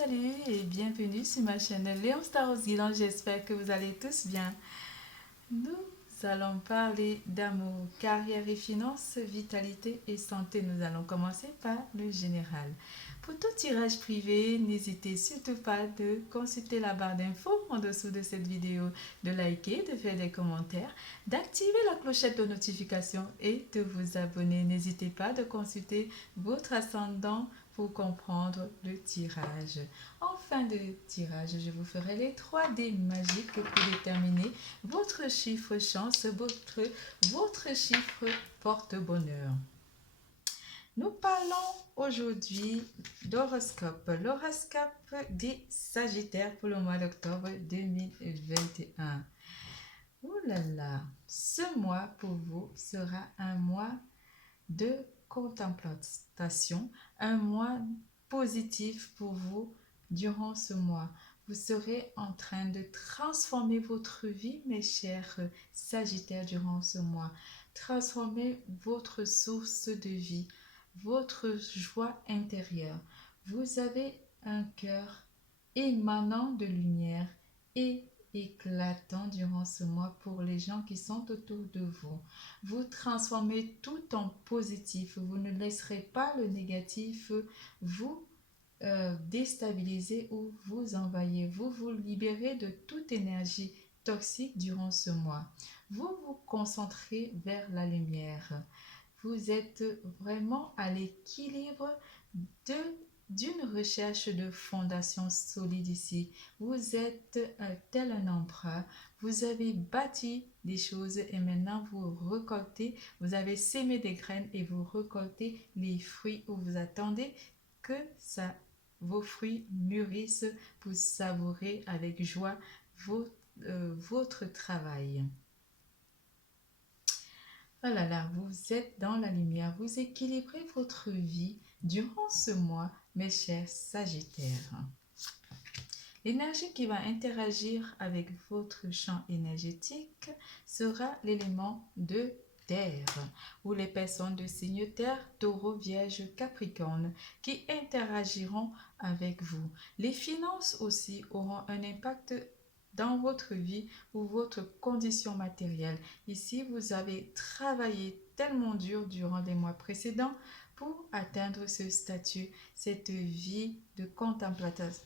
salut et bienvenue sur ma chaîne Léon Star Guidance. J'espère que vous allez tous bien. Nous allons parler d'amour, carrière et finances, vitalité et santé. Nous allons commencer par le général. Pour tout tirage privé, n'hésitez surtout pas de consulter la barre d'infos en dessous de cette vidéo, de liker, de faire des commentaires, d'activer la clochette de notification et de vous abonner. N'hésitez pas de consulter votre ascendant pour comprendre le tirage. En fin de tirage, je vous ferai les 3D magiques pour déterminer votre chiffre chance, votre chiffre porte-bonheur. Nous parlons aujourd'hui d'horoscope. L'horoscope des Sagittaires pour le mois d'octobre 2021. Ouh là là, ce mois pour vous sera un mois de contemplation, un mois positif pour vous durant ce mois. Vous serez en train de transformer votre vie, mes chers Sagittaires, durant ce mois. Transformer votre source de vie, votre joie intérieure. Vous avez un cœur émanant de lumière et éclatant durant ce mois pour les gens qui sont autour de vous. Vous transformez tout en positif. Vous ne laisserez pas le négatif vous déstabiliser ou vous envahir. Vous vous libérez de toute énergie toxique durant ce mois. Vous vous concentrez vers la lumière. Vous êtes vraiment à l'équilibre d'une recherche de fondation solide ici. Vous êtes tel un empereur. Vous avez bâti des choses et maintenant vous récoltez. Vous avez sémé des graines et vous récoltez les fruits où vous attendez que vos fruits mûrissent pour savourer avec joie votre travail. Oh là là, vous êtes dans la lumière, vous équilibrez votre vie durant ce mois, mes chers Sagittaires. L'énergie qui va interagir avec votre champ énergétique sera l'élément de terre, ou les personnes de signe terre, taureau, vierge, capricorne, qui interagiront avec vous. Les finances aussi auront un impact dans votre vie ou votre condition matérielle. Ici, vous avez travaillé tellement dur durant les mois précédents pour atteindre ce statut, cette vie de contemplation,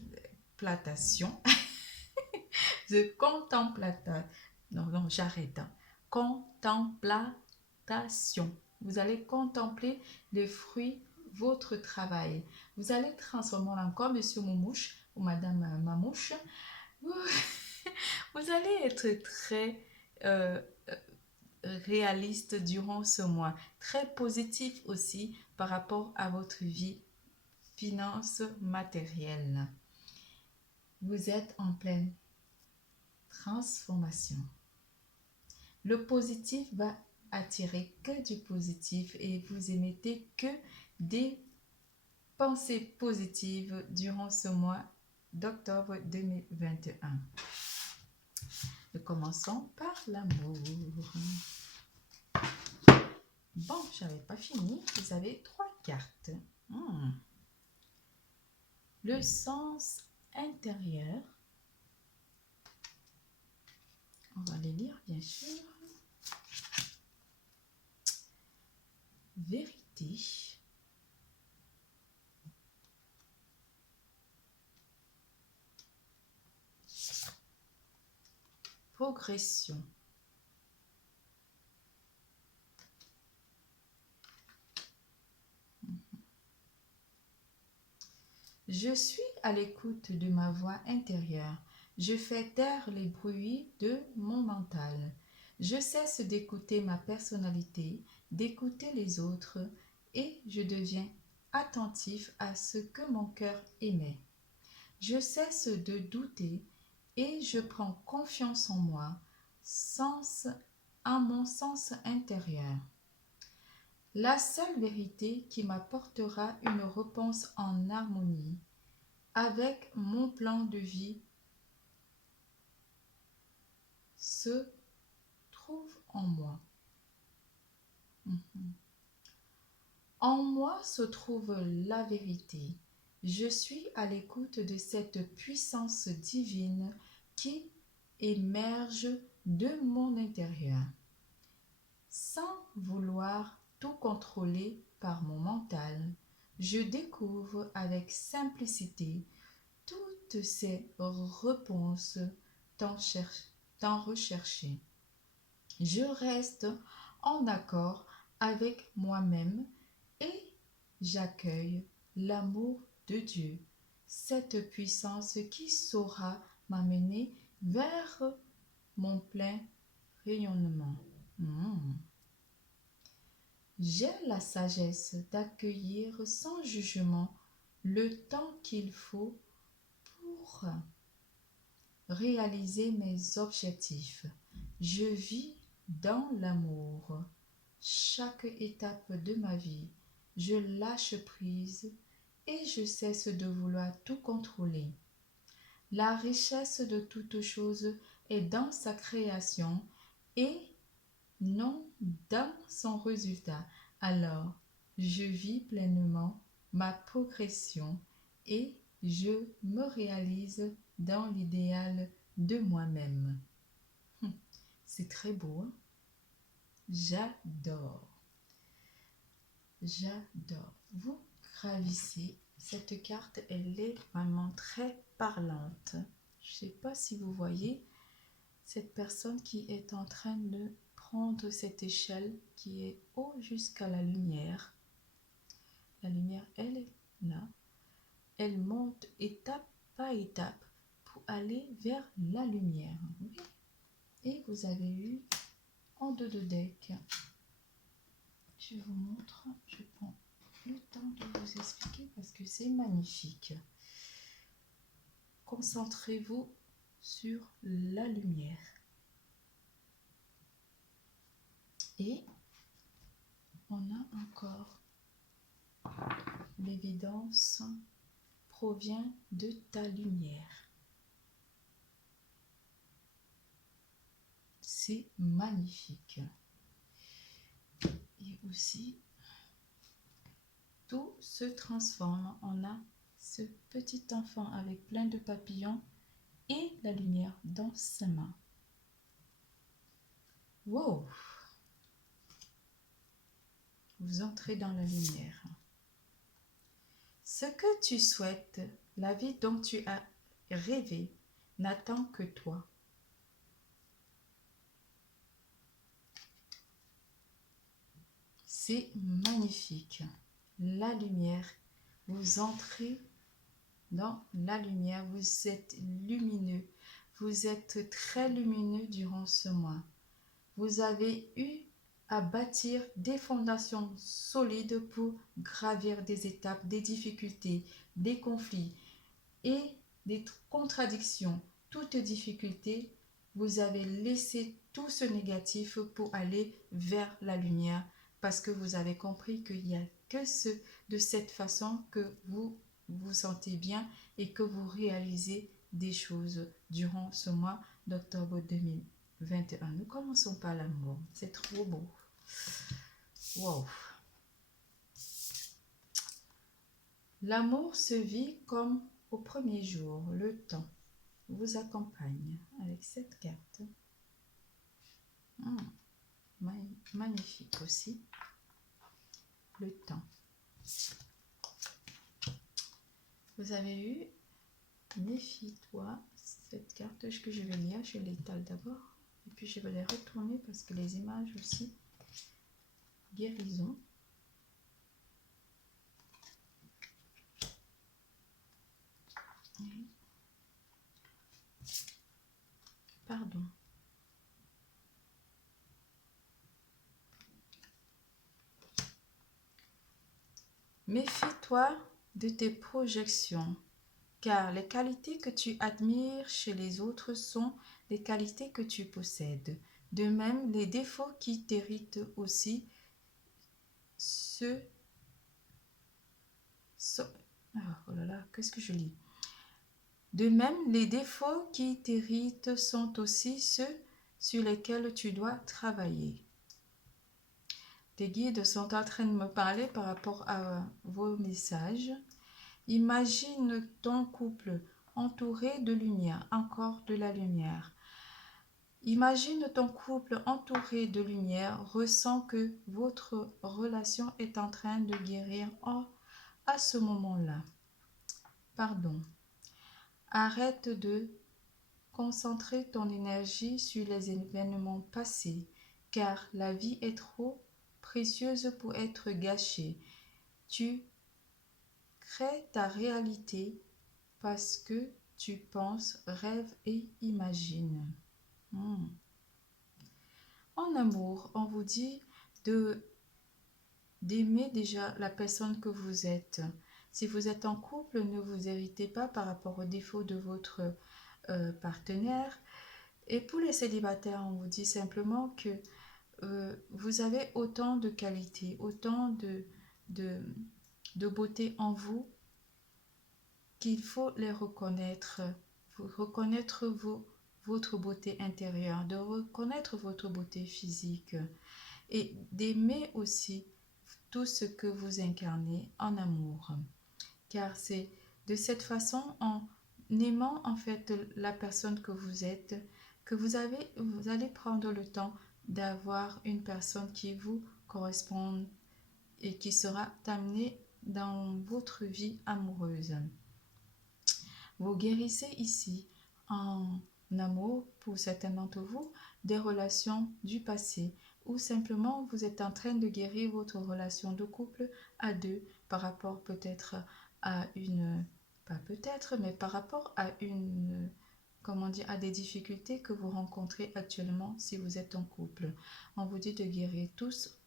de contemplatation. Non, j'arrête. Contemplation. Vous allez contempler les fruits votre travail. Vous allez transformer encore Monsieur Moumouche ou Madame Mamouche. Vous allez être très réaliste durant ce mois, très positif aussi par rapport à votre vie finance matérielle. Vous êtes en pleine transformation. Le positif va attirer que du positif et vous émettez que des pensées positives durant ce mois d'octobre 2021. Nous commençons par l'amour. Bon, je n'avais pas fini. Vous avez 3 cartes. Le sens intérieur. On va les lire, bien sûr. Vérité. Progression. Je suis à l'écoute de ma voix intérieure. Je fais taire les bruits de mon mental. Je cesse d'écouter ma personnalité, d'écouter les autres et je deviens attentif à ce que mon cœur émet. Je cesse de douter et je prends confiance en moi, en mon sens intérieur. La seule vérité qui m'apportera une réponse en harmonie avec mon plan de vie se trouve en moi. En moi se trouve la vérité. Je suis à l'écoute de cette puissance divine qui émerge de mon intérieur. Sans vouloir tout contrôler par mon mental, je découvre avec simplicité toutes ces réponses tant recherchées. Je reste en accord avec moi-même et j'accueille l'amour de Dieu, cette puissance qui saura m'amener vers mon plein rayonnement. Hmm. J'ai la sagesse d'accueillir sans jugement le temps qu'il faut pour réaliser mes objectifs. Je vis dans l'amour. Chaque étape de ma vie, je lâche prise et je cesse de vouloir tout contrôler. La richesse de toute chose est dans sa création et non dans son résultat. Alors, je vis pleinement ma progression et je me réalise dans l'idéal de moi-même. C'est très beau, hein? J'adore. J'adore. Vous gravissez. Cette carte, elle est vraiment très parlante. Je ne sais pas si vous voyez cette personne qui est en train de prendre cette échelle qui est haut jusqu'à la lumière. La lumière, elle est là. Elle monte étape par étape pour aller vers la lumière. Oui. Et vous avez eu en deux de deck. Je vous montre, je prends le temps de vous expliquer parce que c'est magnifique. Concentrez-vous sur la lumière. Et on a encore l'évidence provient de ta lumière. C'est magnifique. Et aussi, tout se transforme. On a ce petit enfant avec plein de papillons et la lumière dans sa main. Wow! Vous entrez dans la lumière. Ce que tu souhaites, la vie dont tu as rêvé, n'attend que toi. C'est magnifique. La lumière, vous entrez dans la lumière, vous êtes lumineux. Vous êtes très lumineux durant ce mois. Vous avez eu à bâtir des fondations solides pour gravir des étapes, des difficultés, des conflits et des contradictions. Toutes difficultés, vous avez laissé tout ce négatif pour aller vers la lumière parce que vous avez compris qu'il n'y a que de cette façon que vous vous sentez bien et que vous réalisez des choses durant ce mois d'octobre 2021. Nous commençons par l'amour. C'est trop beau. Wow. L'amour se vit comme au premier jour. Le temps vous accompagne avec cette carte. Magnifique aussi. Le temps. Vous avez eu méfie-toi. Cette carte que je vais lire, je l'étale d'abord. Et puis je vais les retourner parce que les images aussi. Guérison. Pardon. Méfie-toi de tes projections, car les qualités que tu admires chez les autres sont des qualités que tu possèdes. De même, les défauts qui t'irritent aussi oh là là, qu'est-ce que je lis? De même, les défauts qui t'irritent sont aussi ceux sur lesquels tu dois travailler. Tes guides sont en train de me parler par rapport à vos messages Imagine ton couple entouré de lumière, encore de la lumière. Imagine ton couple entouré de lumière, ressens que votre relation est en train de guérir à ce moment-là. Pardon. Arrête de concentrer ton énergie sur les événements passés, car la vie est trop précieuse pour être gâchée. Tu crées ta réalité parce que tu penses, rêves et imagines. En amour, on vous dit d'aimer déjà la personne que vous êtes. Si vous êtes en couple, ne vous irritez pas par rapport aux défauts de votre partenaire. Et pour les célibataires, on vous dit simplement que vous avez autant de qualités, autant de beauté en vous qu'il faut les reconnaître. Reconnaître votre beauté intérieure, de reconnaître votre beauté physique et d'aimer aussi tout ce que vous incarnez en amour. Car c'est de cette façon, en aimant en fait la personne que vous êtes, que vous allez prendre le temps d'avoir une personne qui vous correspond et qui sera amenée dans votre vie amoureuse. Vous guérissez ici en amour, pour certains d'entre vous, des relations du passé, ou simplement vous êtes en train de guérir votre relation de couple à deux par rapport peut-être à une, pas peut-être, mais par rapport à une, comment dire, à des difficultés que vous rencontrez actuellement si vous êtes en couple. On vous dit de guérir tous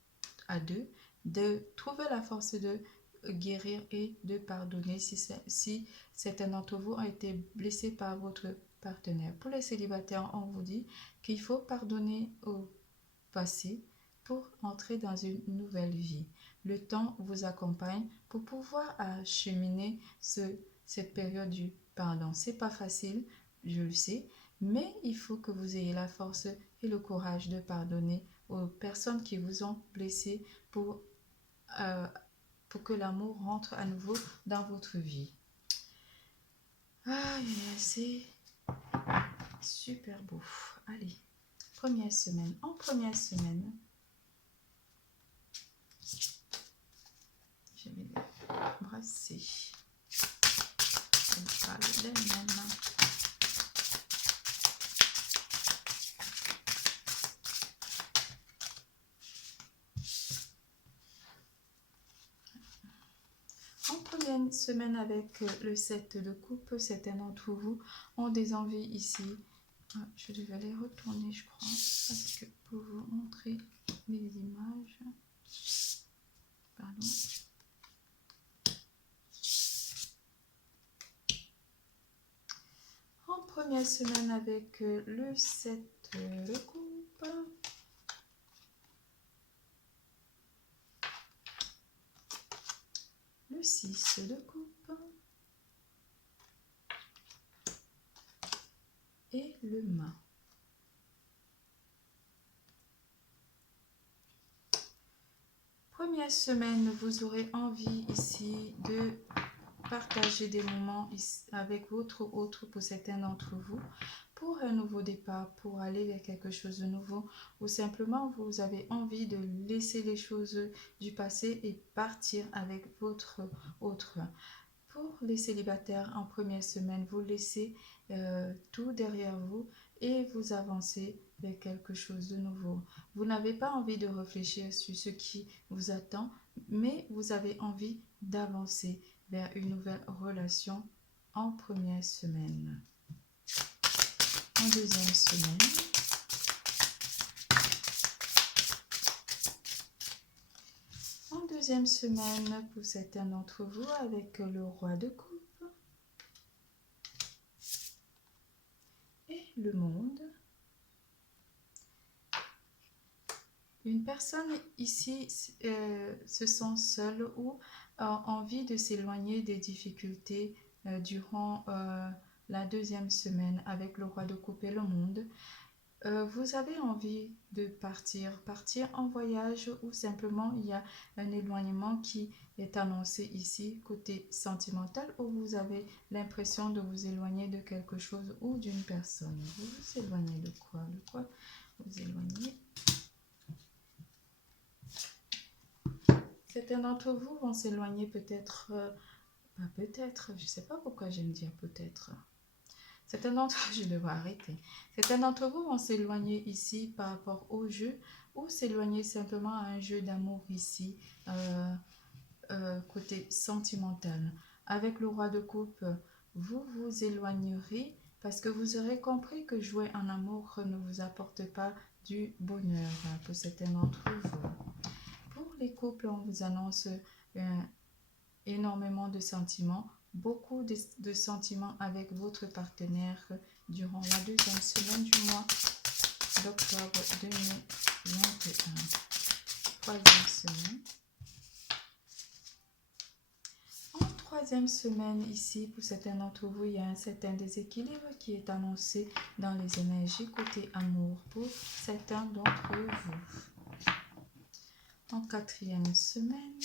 à deux, de trouver la force de guérir et de pardonner si certains d'entre vous ont été blessés par votre partenaire. Pour les célibataires, on vous dit qu'il faut pardonner au passé pour entrer dans une nouvelle vie. Le temps vous accompagne pour pouvoir acheminer cette période du pardon. C'est pas facile, je le sais, mais il faut que vous ayez la force et le courage de pardonner aux personnes qui vous ont blessé pour que l'amour rentre à nouveau dans votre vie. Ah, c'est super beau. Allez, première semaine. En première semaine, je vais les brasser. On parle d'elle-même. Première semaine avec le 7 de coupe, certains d'entre vous ont des envies ici. Je devais les retourner, je crois, parce que pour vous montrer les images. Pardon. En première semaine avec le 7 de coupe. Le 6 de coupe et le mât. Première semaine, vous aurez envie ici de partager des moments avec votre autre pour certains d'entre vous, pour un nouveau départ, pour aller vers quelque chose de nouveau, ou simplement vous avez envie de laisser les choses du passé et partir avec votre autre. Pour les célibataires, en première semaine, vous laissez tout derrière vous et vous avancez vers quelque chose de nouveau. Vous n'avez pas envie de réfléchir sur ce qui vous attend, mais vous avez envie d'avancer vers une nouvelle relation en première semaine. En deuxième semaine, pour certains d'entre vous, avec le roi de coupe et le monde. Une personne ici se sent seule ou a envie de s'éloigner des difficultés durant la deuxième semaine avec le roi de coupe et le monde. vous avez envie de partir en voyage ou simplement il y a un éloignement qui est annoncé ici côté sentimental ou vous avez l'impression de vous éloigner de quelque chose ou d'une personne. Vous vous éloignez de quoi? De quoi vous éloignez? Certains d'entre vous vont s'éloigner peut-être, pas peut-être, je ne sais pas pourquoi j'aime dire peut-être. Certains d'entre vous, je devrais arrêter. Certains d'entre vous vont s'éloigner ici par rapport au jeu ou s'éloigner simplement à un jeu d'amour ici, côté sentimental. Avec le roi de coupe, vous vous éloignerez parce que vous aurez compris que jouer en amour ne vous apporte pas du bonheur pour certains d'entre vous. Pour les couples, on vous annonce énormément de sentiments, beaucoup de sentiments avec votre partenaire durant la deuxième semaine du mois d'octobre 2021. Troisième semaine. En troisième semaine, ici, pour certains d'entre vous, il y a un certain déséquilibre qui est annoncé dans les énergies côté amour pour certains d'entre vous. En quatrième semaine.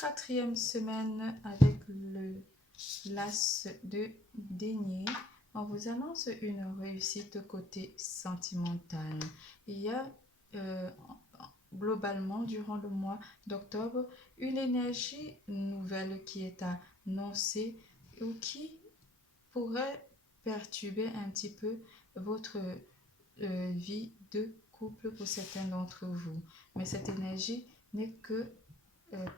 Quatrième semaine avec le l'as de denier, on vous annonce une réussite côté sentimental. Il y a globalement durant le mois d'octobre une énergie nouvelle qui est annoncée ou qui pourrait perturber un petit peu votre vie de couple pour certains d'entre vous. Mais cette énergie n'est que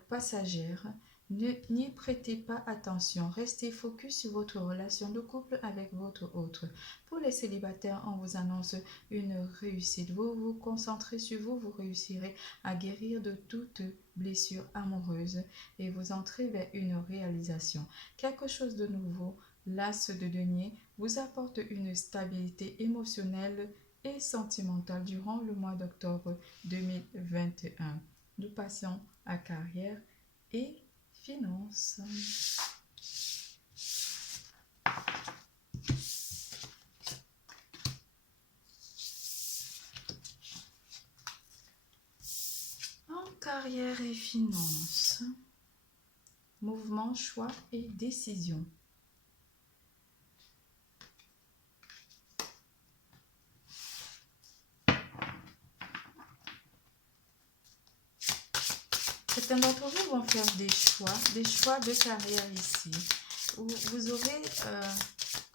passagère. N'y prêtez pas attention. Restez focus sur votre relation de couple avec votre autre. Pour les célibataires, on vous annonce une réussite. Vous vous concentrez sur vous, vous réussirez à guérir de toute blessure amoureuse et vous entrez vers une réalisation. Quelque chose de nouveau, l'as de denier, vous apporte une stabilité émotionnelle et sentimentale durant le mois d'octobre 2021. Nous passons à carrière et finances. En carrière et finances, mouvement, choix et décision. Certains d'entre vous vont faire des choix de carrière ici. Vous aurez,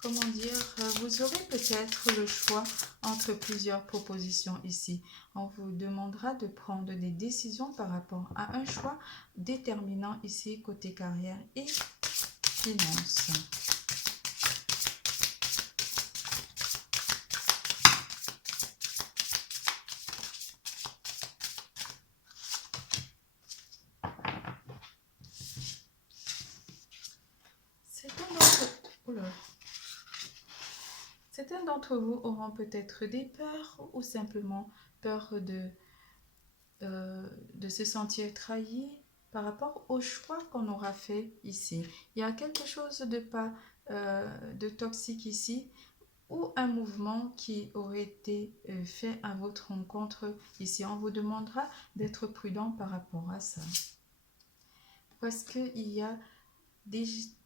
comment dire, vous aurez peut-être le choix entre plusieurs propositions ici. On vous demandera de prendre des décisions par rapport à un choix déterminant ici côté carrière et finances. Certains d'entre vous auront peut-être des peurs ou simplement peur de se sentir trahi par rapport au choix qu'on aura fait ici. Il y a quelque chose de toxique ici ou un mouvement qui aurait été fait à votre rencontre ici. On vous demandera d'être prudent par rapport à ça. Parce qu'il y a des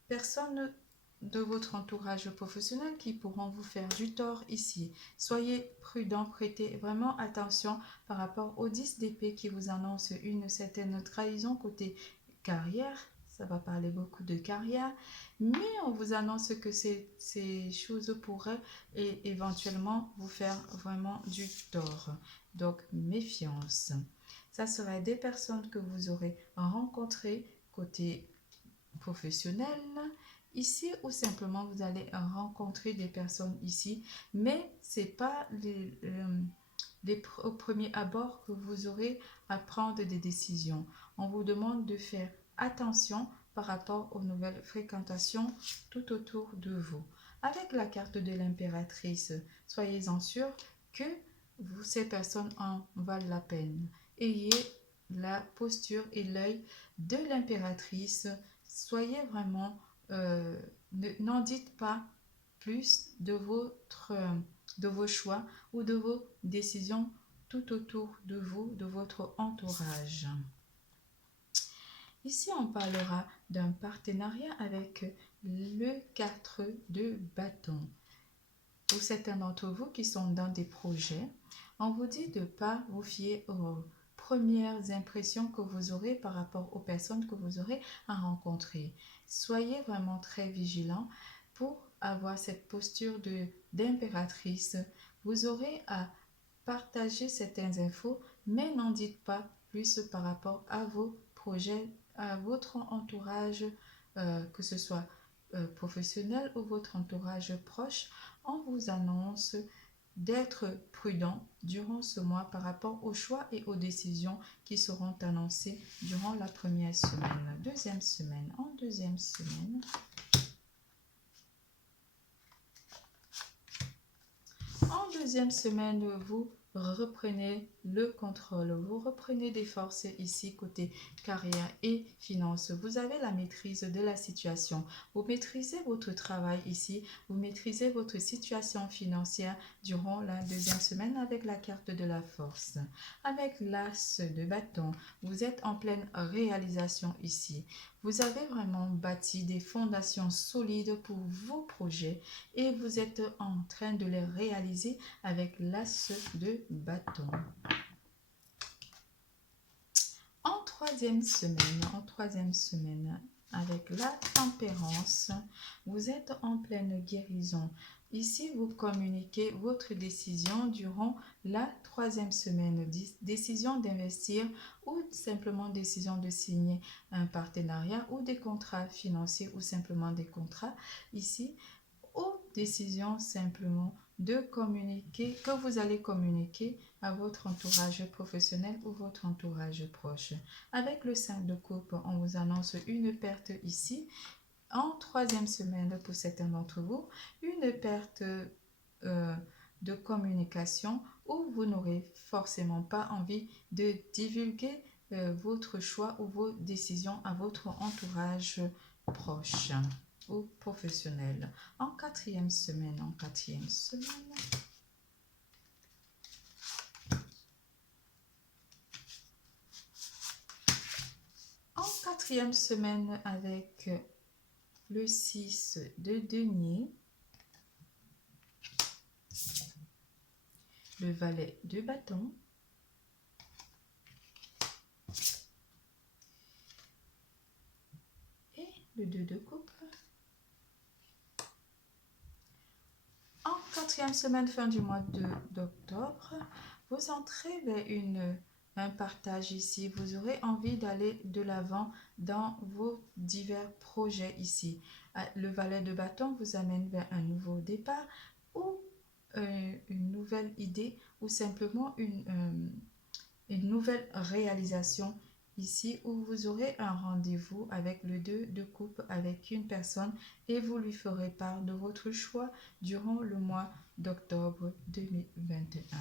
personnes de votre entourage professionnel qui pourront vous faire du tort ici. Soyez prudent, prêtez vraiment attention par rapport au 10 d'épée qui vous annonce une certaine trahison côté carrière. Ça va parler beaucoup de carrière, mais on vous annonce que ces choses pourraient éventuellement vous faire vraiment du tort. Donc, méfiance. Ça serait des personnes que vous aurez rencontrées côté professionnel ici ou simplement vous allez rencontrer des personnes ici, mais c'est pas au premier abord que vous aurez à prendre des décisions. On vous demande de faire attention par rapport aux nouvelles fréquentations tout autour de vous. Avec la carte de l'impératrice, soyez-en sûrs que ces personnes en valent la peine. Ayez la posture et l'œil de l'impératrice. Soyez vraiment n'en dites pas plus de vos choix ou de vos décisions tout autour de vous, de votre entourage. Ici, on parlera d'un partenariat avec le 4 de bâton. Pour certains d'entre vous qui sont dans des projets, on vous dit de ne pas vous fier aux premières impressions que vous aurez par rapport aux personnes que vous aurez à rencontrer. Soyez vraiment très vigilants pour avoir cette posture d'impératrice. Vous aurez à partager certaines infos, mais n'en dites pas plus par rapport à vos projets, à votre entourage, que ce soit professionnel ou votre entourage proche. On vous annonce d'être prudent durant ce mois par rapport aux choix et aux décisions qui seront annoncées durant la première semaine. Deuxième semaine, en deuxième semaine, vous reprenez le contrôle, vous reprenez des forces ici côté carrière et finances. Vous avez la maîtrise de la situation. Vous maîtrisez votre travail ici, vous maîtrisez votre situation financière durant la deuxième semaine avec la carte de la force. Avec l'as de bâton, vous êtes en pleine réalisation ici. Vous avez vraiment bâti des fondations solides pour vos projets et vous êtes en train de les réaliser avec l'as de bâton. En troisième semaine, avec la tempérance, vous êtes en pleine guérison. Ici, vous communiquez votre décision durant la troisième semaine. Décision d'investir ou simplement décision de signer un partenariat ou des contrats financiers ou simplement des contrats ici. Ou décision simplement de communiquer, que vous allez communiquer à votre entourage professionnel ou votre entourage proche. Avec le 5 de coupe, on vous annonce une perte ici. En troisième semaine, pour certains d'entre vous, une perte de communication où vous n'aurez forcément pas envie de divulguer votre choix ou vos décisions à votre entourage proche ou professionnel. En quatrième semaine, avec le 6 de denier, le valet de bâton, et le 2 de coupe. En quatrième semaine, fin du mois d'octobre, vous entrez vers un partage ici. Vous aurez envie d'aller de l'avant dans vos divers projets ici. Le valet de bâton vous amène vers un nouveau départ ou une nouvelle idée ou simplement une nouvelle réalisation ici où vous aurez un rendez-vous avec le 2 de coupe avec une personne et vous lui ferez part de votre choix durant le mois d'octobre 2021.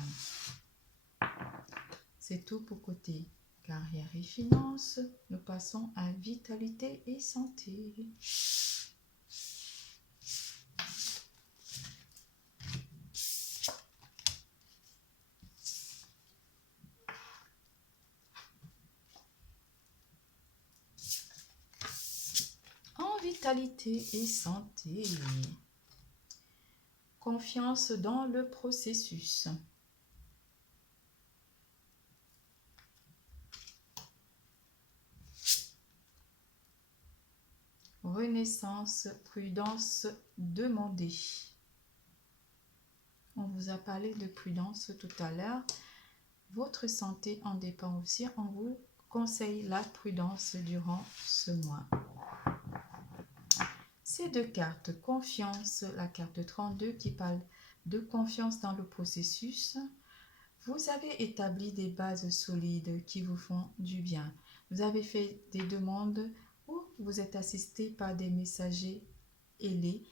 C'est tout pour côté carrière et finances. Nous passons à vitalité et santé. Vitalité et santé. Confiance dans le processus. Renaissance, prudence demandée. On vous a parlé de prudence tout à l'heure. Votre santé en dépend aussi. On vous conseille la prudence durant ce mois. Ces deux cartes, confiance, la carte 32 qui parle de confiance dans le processus. Vous avez établi des bases solides qui vous font du bien. Vous avez fait des demandes ou vous êtes assisté par des messagers ailés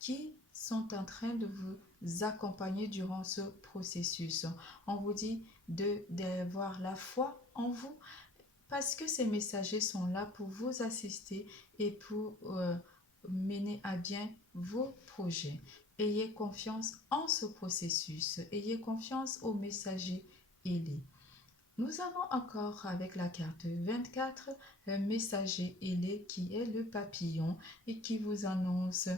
qui sont en train de vous accompagner durant ce processus. On vous dit d'avoir la foi en vous parce que ces messagers sont là pour vous assister et pour mener à bien vos projets. Ayez confiance en ce processus. Ayez confiance aux messagers ailés. Nous avons encore avec la carte 24 un messager ailé qui est le papillon et qui vous annonce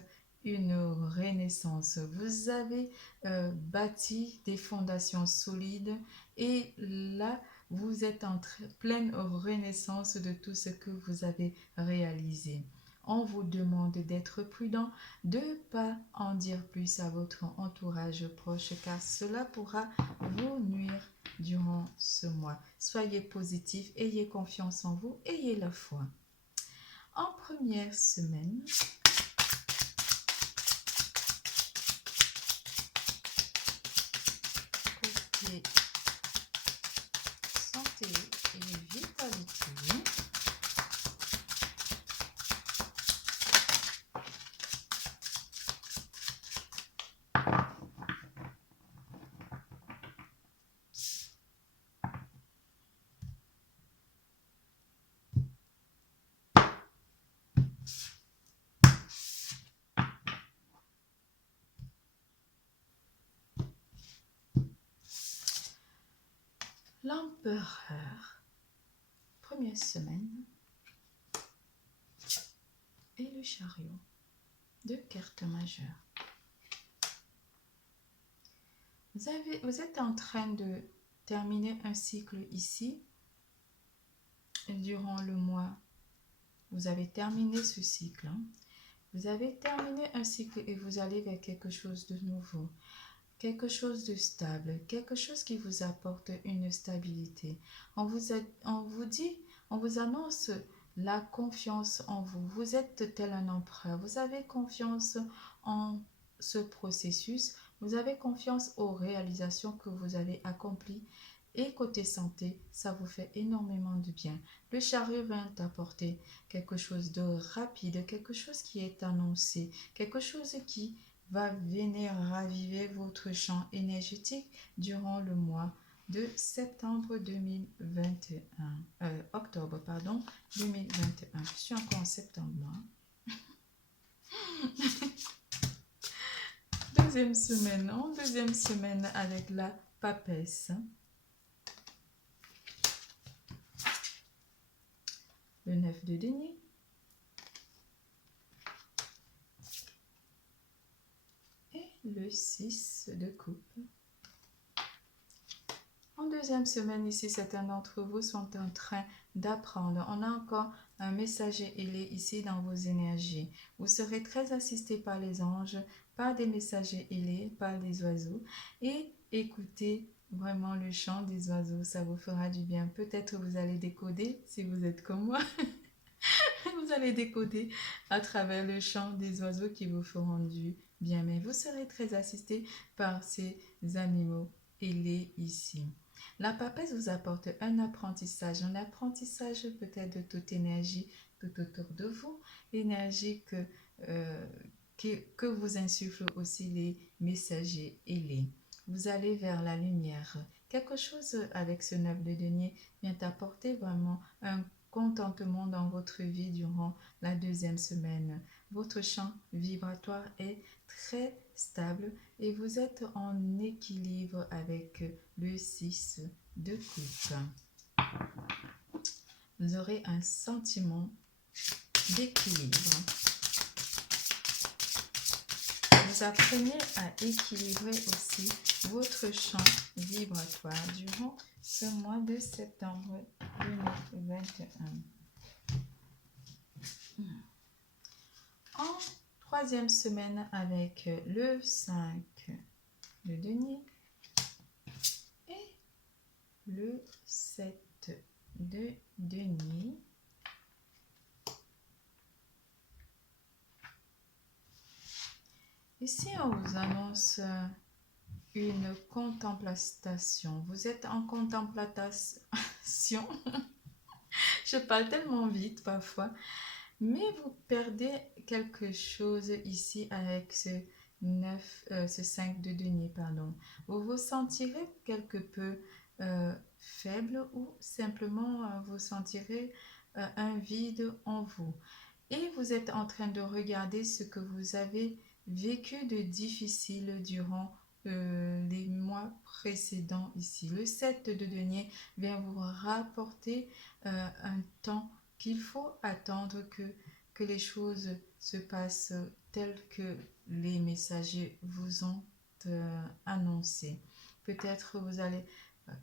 une renaissance. Vous avez bâti des fondations solides et là, vous êtes en pleine renaissance de tout ce que vous avez réalisé. On vous demande d'être prudent, de ne pas en dire plus à votre entourage proche car cela pourra vous nuire durant ce mois. Soyez positif, ayez confiance en vous, ayez la foi. En première semaine, côté santé et vitalité, l'empereur, première semaine, et le chariot, deux cartes majeures. Vous êtes en train de terminer un cycle ici. Durant le mois, vous avez terminé ce cycle. Vous avez terminé un cycle et vous allez vers quelque chose de nouveau. Quelque chose de stable, quelque chose qui vous apporte une stabilité. On vous dit, on vous annonce la confiance en vous. Vous êtes tel un empereur. Vous avez confiance en ce processus. Vous avez confiance aux réalisations que vous avez accomplies. Et côté santé, ça vous fait énormément de bien. Le chariot vient t'apporter quelque chose de rapide, quelque chose qui est annoncé, quelque chose qui va venir raviver votre champ énergétique durant le mois de septembre 2021. Octobre, pardon, 2021. Je suis encore en septembre, moi. Deuxième semaine avec la papesse. Le 9 de denier. Et le 6 de coupe. En deuxième semaine, ici, certains d'entre vous sont en train d'apprendre. On a encore un messager ailé ici dans vos énergies. Vous serez très assisté par les anges, par des messagers ailés, par les oiseaux. Et écoutez vraiment le chant des oiseaux, ça vous fera du bien. Peut-être vous allez décoder si vous êtes comme moi. Vous allez décoder à travers le chant des oiseaux qui vous feront du bien. Mais vous serez très assisté par ces animaux ailés ici. La papesse vous apporte un apprentissage peut-être de toute énergie tout autour de vous, énergie que vous insufflent aussi les messagers ailés. Vous allez vers la lumière. Quelque chose avec ce 9 de denier vient apporter vraiment un contentement dans votre vie durant la deuxième semaine. Votre champ vibratoire est très stable et vous êtes en équilibre avec le 6 de coupe. Vous aurez un sentiment d'équilibre. Vous apprenez à équilibrer aussi votre champ vibratoire durant ce mois de septembre 2021. En troisième semaine avec le 5 de denier et le 7 de denier. Ici, on vous annonce une contemplation. Vous êtes en contemplation. Je parle tellement vite parfois. Mais vous perdez quelque chose ici avec ce 5 de denier, pardon. Vous vous sentirez quelque peu faible ou simplement vous sentirez un vide en vous. et vous êtes en train de regarder ce que vous avez vécu de difficile durant les mois précédents ici. Le 7 de denier vient vous rapporter un temps qu'il faut attendre que les choses se passent telles que les messagers vous ont annoncé. Peut-être vous allez,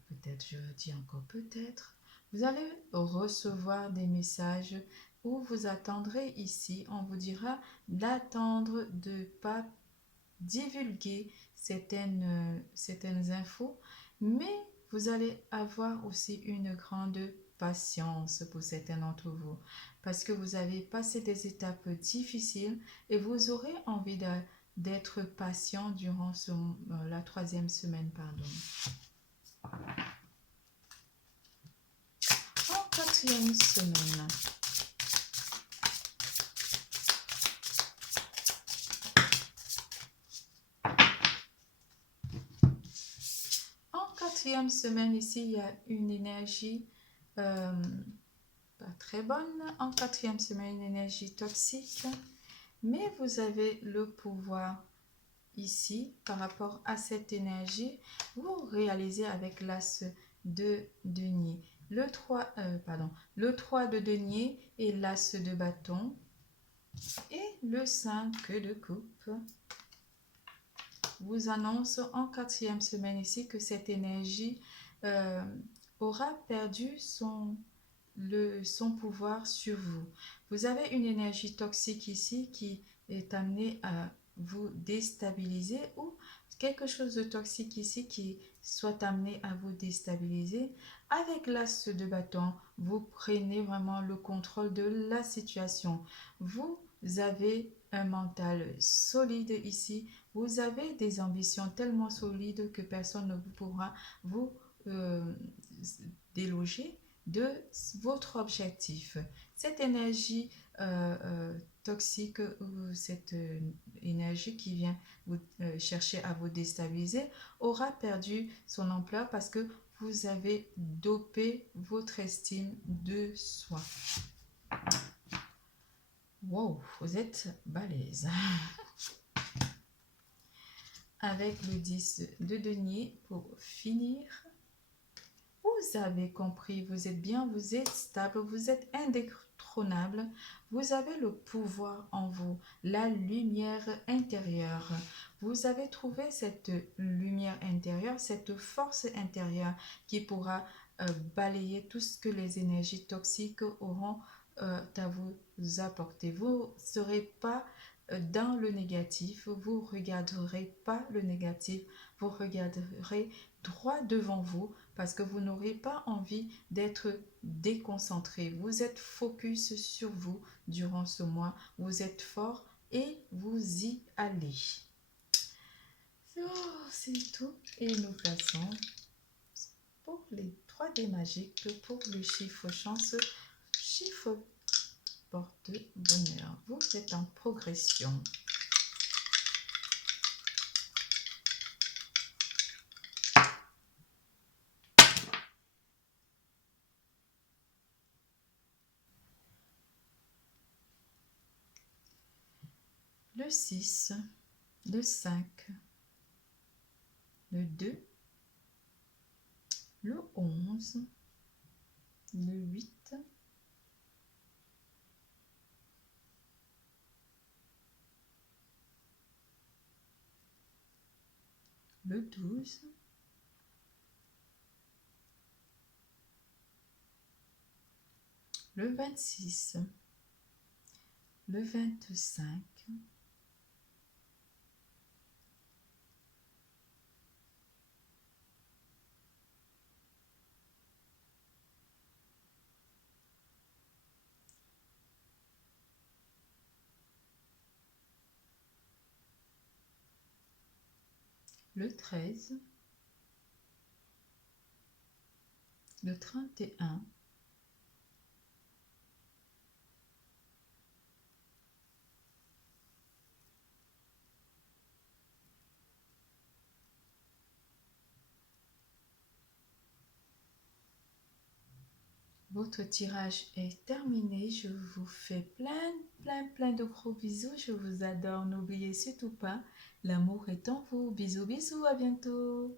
peut-être je dis encore peut-être, vous allez recevoir des messages où vous attendrez ici. On vous dira d'attendre, de ne pas divulguer certaines infos, mais vous allez avoir aussi une grande patience pour certains d'entre vous parce que vous avez passé des étapes difficiles et vous aurez envie d'être patient durant la troisième semaine. En quatrième semaine, ici, il y a une énergie pas très bonne. En quatrième semaine, une énergie toxique. Mais vous avez le pouvoir ici par rapport à cette énergie. Vous réalisez avec l'as de denier. Le 3 de denier et l'as de bâton. Et le 5 de coupe vous annonce en quatrième semaine ici que cette énergie aura perdu son pouvoir sur vous. Vous avez une énergie toxique ici qui est amenée à vous déstabiliser ou quelque chose de toxique ici qui soit amené à vous déstabiliser. Avec l'as de bâton, vous prenez vraiment le contrôle de la situation. Vous avez un mental solide ici. Vous avez des ambitions tellement solides que personne ne pourra vous déloger de votre objectif. Cette énergie toxique ou cette énergie qui vient vous chercher à vous déstabiliser aura perdu son ampleur parce que vous avez dopé votre estime de soi. Wow, vous êtes balèze. Avec le 10 de denier pour finir. Vous avez compris, vous êtes bien, vous êtes stable, vous êtes indétrônable, vous avez le pouvoir en vous, la lumière intérieure. Vous avez trouvé cette lumière intérieure, cette force intérieure qui pourra balayer tout ce que les énergies toxiques auront à vous apporter. Vous ne serez pas dans le négatif, vous ne regarderez pas le négatif, vous regarderez droit devant vous parce que vous n'aurez pas envie d'être déconcentré. Vous êtes focus sur vous durant ce mois, vous êtes fort et vous y allez. C'est tout et nous passons pour les 3 dés magiques pour le chiffre chance, chiffre porte bonheur. Vous êtes en progression. Le 6, le 5, le 2, le 11, le 8, le 12, le 26, le 25, le 13, le 31, Votre tirage est terminé. Je vous fais plein de gros bisous. Je vous adore. N'oubliez surtout pas, l'amour est en vous. Bisous, bisous, à bientôt.